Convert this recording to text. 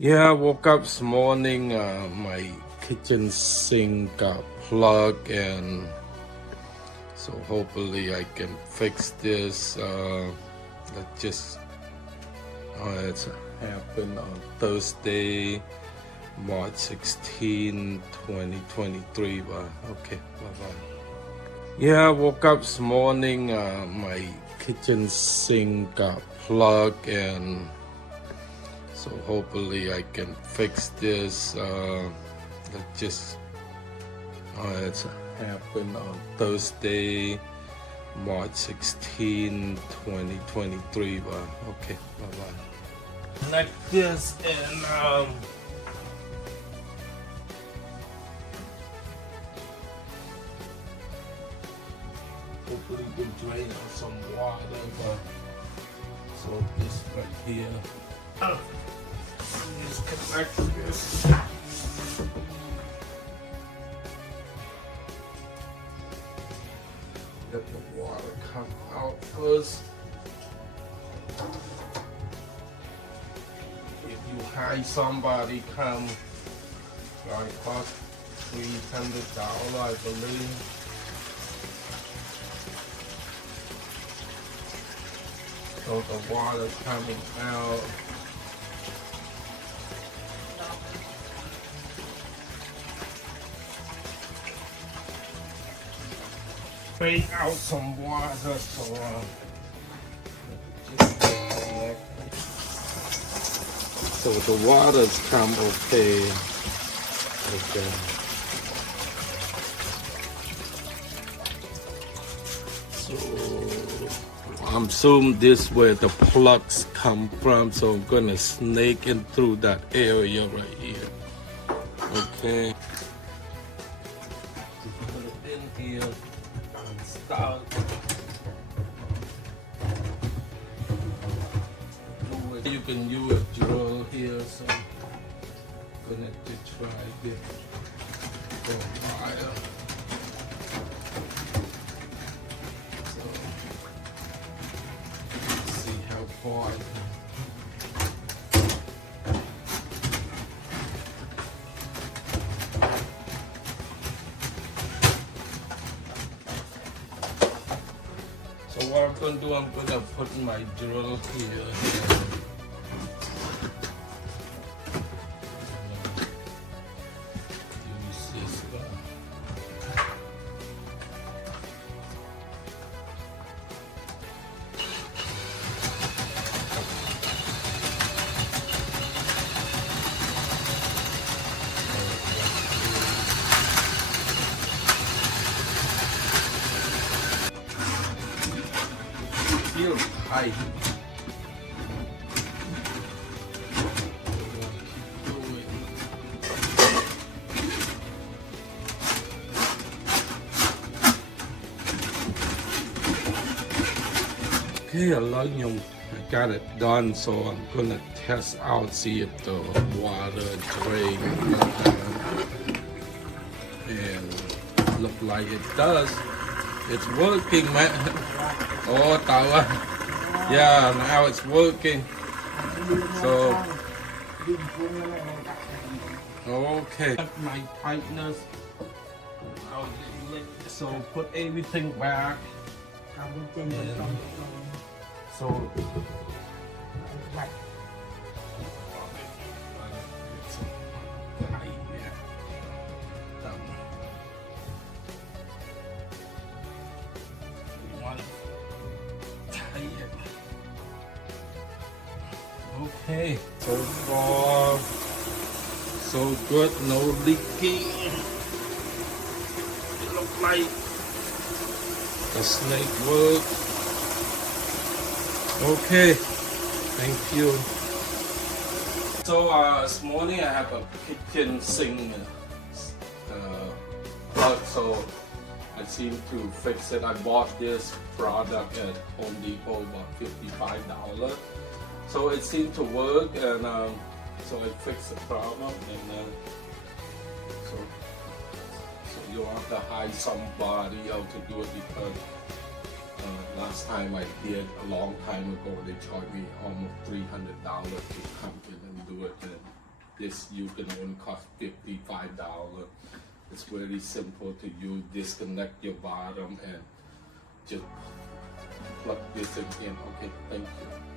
Yeah, I woke up this morning. My kitchen sink got plugged, and so hopefully I can fix this. It's happened on Thursday, March 16, 2023. But okay, bye bye. Yeah, I woke up this morning. My kitchen sink got plugged, and so hopefully I can fix this. It's happened on Thursday, March 16, 2023. But okay, bye bye. Like this, and hopefully we can drain out some water. But so this right here. Just connect this. Let the water come out first. If you hire somebody come, like cost $300, I believe. So the water's coming out. Spray out some water, so the water's come okay. Okay. So I'm assuming this where the plugs come from, so I'm gonna snake in through that area right here. Okay. Put it in here. Start. You can use a drill here, so I'm gonna try this for a while. So let's see how far I can. So what I'm gonna do, I'm gonna put my drill here. Use this guy. Feels tight. Okay, I got it done, so I'm gonna test out, see if the water drain. And look like it does. It's working, man. Oh, tawa. Yeah, now it's working. So, okay. My tightness. So put everything back. And so okay, so far so good, no leaking. It looks like the snake works. Okay, thank you. So this morning I have a kitchen sink plug, so I seem to fix it. I bought this product at Home Depot about $55. So it seemed to work, and so I fixed the problem. And so you have to hire somebody else to do it, because last time I did a long time ago, they charged me almost $300 to come in and do it. And this you can only cost $55. It's very simple to use. Disconnect your bottom and just plug this in. Okay, thank you.